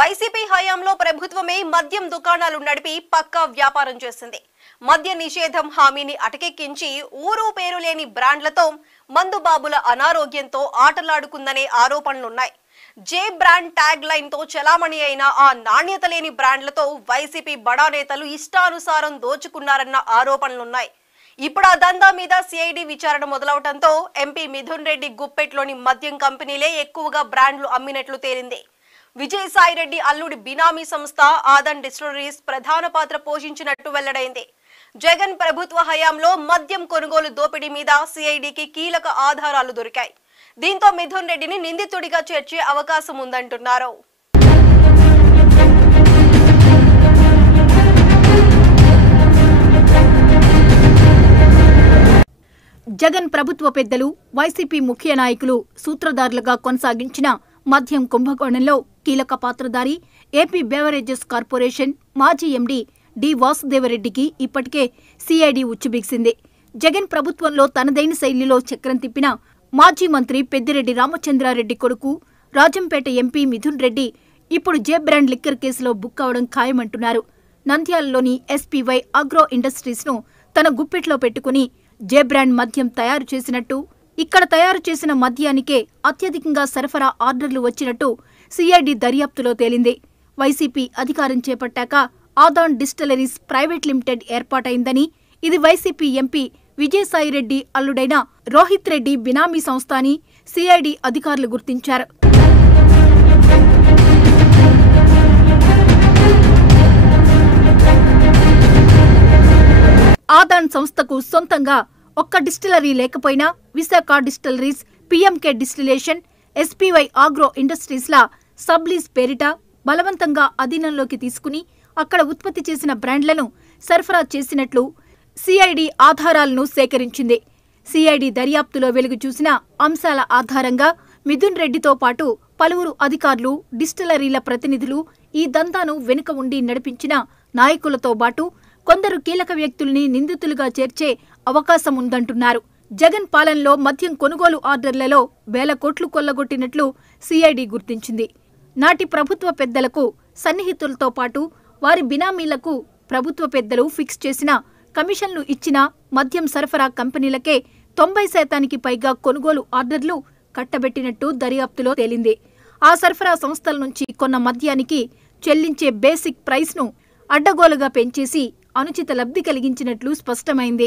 YCP హయాంలో ప్రభుత్వమే మద్యం దుకాణాలు నడిపి పక్కా వ్యాపారం చేసింది. మద్య నిషేధం హామీని అటకెక్కించి ఊరు పేరు లేని బ్రాండ్లతో మందుబాబుల అనారోగ్యంతో ఆటలాడుకుందనే ఆరోపణలున్నాయి. జే బ్రాండ్ ట్యాగ్ లైన్ తో చలామణి అయిన ఆ నాణ్యత లేని బ్రాండ్లతో వైసీపీ బడా నేతలు ఇష్టానుసారం దోచుకున్నారన్న ఆరోపణలున్నాయి. ఇప్పుడు ఆ దందా మీద సిఐడి విచారణ మొదలవడంతో ఎంపీ మిథున్ రెడ్డి గుప్పెట్లోని మద్యం కంపెనీలే ఎక్కువగా బ్రాండ్లు అమ్మినట్లు తేలింది. విజయసాయి రెడ్డి అల్లుడి బినామీ సంస్థ ఆదన్ డిస్టిలరీస్ ప్రధాన పాత్ర పోషించినట్టు వెల్లడైంది. జగన్ ప్రభుత్వ హయాంలో మద్యం కొనుగోలు దోపిడీ మీద సిఐడికి కీలక ఆధారాలు దొరికాయి. దీంతో మిథున్ రెడ్డిని నిందితుడిగా చేర్చే అవకాశం ఉందంటున్నారు. జగన్ ప్రభుత్వ పెద్దలు వైసీపీ ముఖ్య నాయకులు సూత్రధారులుగా కొనసాగించిన మద్యం కుంభకోణంలో కీలక పాత్రధారి ఏపీ బెవరేజెస్ కార్పొరేషన్ మాజీ ఎండీ డి వాసుదేవరెడ్డికి ఇప్పటికే సిఐడి ఉచ్చుబిగిసింది. జగన్ ప్రభుత్వంలో తనదైన శైలిలో చక్రం తిప్పిన మాజీ మంత్రి పెద్దిరెడ్డి రామచంద్రారెడ్డి కొడుకు రాజంపేట ఎంపీ మిథున్ రెడ్డి ఇప్పుడు జే బ్రాండ్ లిక్కర్ కేసులో బుక్ అవడం ఖాయమంటున్నారు. నంద్యాలలోని ఎస్పీవై అగ్రో ఇండస్ట్రీస్ ను తన గుప్పెట్లో పెట్టుకుని జే బ్రాండ్ మద్యం తయారు చేసినట్టు, ఇక్కడ తయారు చేసిన మద్యానికే అత్యధికంగా సరఫరా ఆర్డర్లు వచ్చినట్టు సిఐడి దర్యాప్తులో తేలింది. వైసీపీ అధికారం చేపట్టాక ఆదాన్ డిస్టిలరీస్ ప్రైవేట్ లిమిటెడ్ ఏర్పాటైందని, ఇది వైసీపీ ఎంపీ విజయసాయిరెడ్డి అల్లుడైన రోహిత్ రెడ్డి బినామీ సంస్థ అని సిఐడి అధికారులు గుర్తించారు. ఆదాన్ సంస్థకు సొంతంగా ఒక్క డిస్టిలరీ లేకపోయినా Visakha distilleries, PMK distillation, SPY agro ఇండస్ట్రీస్ల సబ్లీజ్ పేరిట బలవంతంగా అధీనంలోకి తీసుకుని అక్కడ ఉత్పత్తి చేసిన బ్రాండ్లను సరఫరా చేసినట్లు సిఐడి ఆధారాలను సేకరించింది. సిఐడి దర్యాప్తులో వెలుగు చూసిన అంశాల ఆధారంగా మిథున్ రెడ్డితో పాటు పలువురు అధికారులు, డిస్టిలరీల ప్రతినిధులు, ఈ దందాను వెనుక ఉండి నడిపించిన నాయకులతో పాటు కొందరు కీలక వ్యక్తుల్ని నిందితులుగా చేర్చే అవకాశం ఉందంటున్నారు. జగన్ పాలనలో మద్యం కొనుగోలు ఆర్డర్లలో వేల కోట్లు కొల్లగొట్టినట్లు సిఐడి గుర్తించింది. నాటి ప్రభుత్వ పెద్దలకు సన్నిహితులతో పాటు వారి బినామీలకు ప్రభుత్వ పెద్దలు ఫిక్స్ చేసిన కమిషన్లు ఇచ్చిన మద్యం సరఫరా కంపెనీలకే 90% పైగా కొనుగోలు ఆర్డర్లు కట్టబెట్టినట్టు దర్యాప్తులో తేలింది. ఆ సరఫరా సంస్థల నుంచి కొన్న మద్యానికి చెల్లించే బేసిక్ ప్రైస్ను అడ్డగోలుగా పెంచేసి అనుచిత లబ్ధి కలిగించినట్లు స్పష్టమైంది.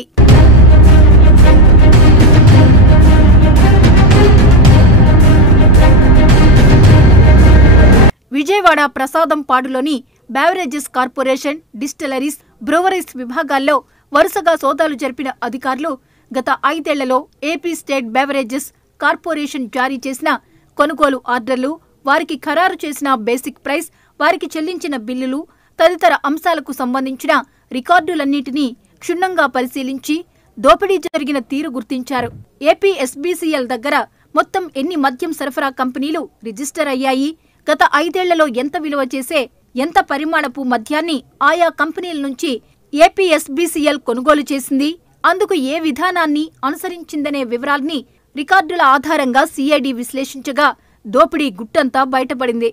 విజయవాడ ప్రసాదంపాడులోని బెవరేజెస్ కార్పొరేషన్, డిస్టిలరీస్, బ్రూవరీస్ విభాగాల్లో వరుసగా సోదాలు జరిపిన అధికారులు గత 5 ఏళ్లలో ఏపీ స్టేట్ బెవరేజెస్ కార్పొరేషన్ జారీ చేసిన కొనుగోలు ఆర్డర్లు, వారికి ఖరారు చేసిన బేసిక్ ప్రైస్, వారికి చెల్లించిన బిల్లులు తదితర అంశాలకు సంబంధించిన రికార్డులన్నింటినీ క్షుణ్ణంగా పరిశీలించి దోపిడీ జరిగిన తీరు గుర్తించారు. ఏపీ ఎస్బీసీఎల్ దగ్గర మొత్తం ఎన్ని మద్యం సరఫరా కంపెనీలు రిజిస్టర్ అయ్యాయి, గత 5 ఏళ్లలో ఎంత విలువ చేసే, ఎంత పరిమాణపు మద్యాన్ని ఆయా కంపెనీల నుంచి ఏపీ ఎస్బీసీఎల్ కొనుగోలు చేసింది, అందుకు ఏ విధానాన్ని అనుసరించిందనే వివరాల్ని రికార్డుల ఆధారంగా సిఐడి విశ్లేషించగా దోపిడీ గుట్టంతా బయటపడింది.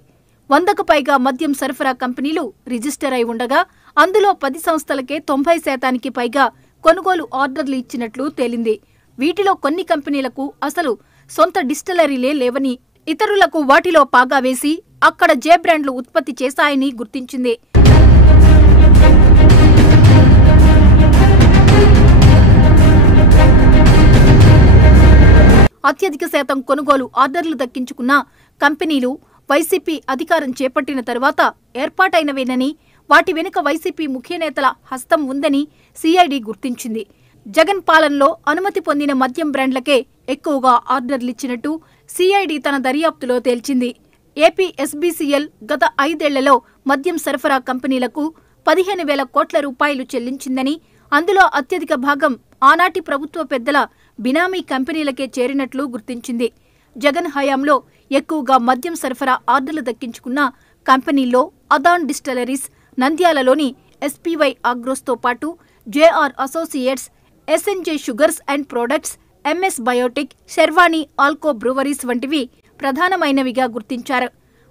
100కు పైగా మద్యం సరఫరా కంపెనీలు రిజిస్టర్ అయి ఉండగా అందులో 10 సంస్థలకే 90% పైగా కొనుగోలు ఆర్డర్లు ఇచ్చినట్లు తేలింది. వీటిలో కొన్ని కంపెనీలకు అసలు సొంత డిస్టిలరీలే లేవని, ఇతరులకు వాటిలో పాగా వేసి అక్కడ జే బ్రాండ్లు ఉత్పత్తి చేశాయని గుర్తించింది. అత్యధిక శాతం కొనుగోలు ఆర్డర్లు దక్కించుకున్న కంపెనీలు వైసీపీ అధికారం చేపట్టిన తరువాత ఏర్పాటైనవేనని, వాటి వెనుక వైసీపీ ముఖ్య నేతల హస్తం ఉందని సిఐడి గుర్తించింది. జగన్ పాలనలో అనుమతి పొందిన మద్యం బ్రాండ్లకే ఎక్కువగా ఆర్డర్లిచ్చినట్టు సిఐడి తన దర్యాప్తులో తేల్చింది. ఏపీ ఎస్బీసీఎల్ గత 5 ఏళ్లలో మద్యం సరఫరా కంపెనీలకు 15,000 కోట్ల రూపాయలు చెల్లించిందని, అందులో అత్యధిక భాగం ఆనాటి ప్రభుత్వ పెద్దల బినామీ కంపెనీలకే చేరినట్లు గుర్తించింది. జగన్ హయాంలో ఎక్కువగా మద్యం సరఫరా ఆర్డర్లు దక్కించుకున్న కంపెనీల్లో అదాన్ డిస్టిలరీస్, నంద్యాలలోని ఎస్పీవై ఆగ్రోస్తో పాటు JR associates, SNJ sugars and products, MS biotic, Sharvani alco breweries వంటివి ప్రధానమైనవిగా గుర్తించారు.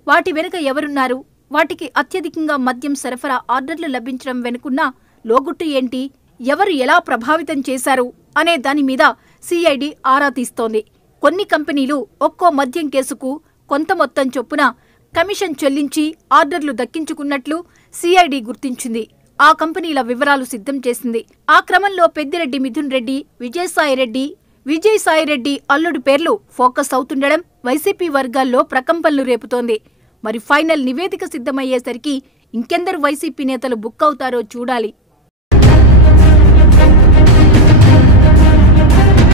వాటి వెనుక ఎవరున్నారు, వాటికి అత్యధికంగా మద్యం సరఫరా ఆర్డర్లు లభించడం వెనుకున్న లోగుట్టు ఏంటి, ఎవరు ఎలా ప్రభావితం చేశారు అనే దాని మీద సిఐడి ఆరా తీస్తోంది. కొన్ని కంపెనీలు ఒక్కో మద్యం కేసుకు కొంత మొత్తం చొప్పున కమిషన్ చెల్లించి ఆర్డర్లు దక్కించుకున్నట్లు సిఐడి గుర్తించింది. ఆ కంపెనీల వివరాలు సిద్ధం చేసింది. ఆ క్రమంలో పెద్దిరెడ్డి మిథున్ రెడ్డి, విజయసాయిరెడ్డి అల్లుడి పేర్లు ఫోకస్ అవుతుండడం వైసీపీ వర్గాల్లో ప్రకంపనలు రేపుతోంది. మరి ఫైనల్ నివేదిక సిద్ధమయ్యేసరికి ఇంకెందరు వైసీపీ నేతలు బుక్ అవుతారో చూడాలి.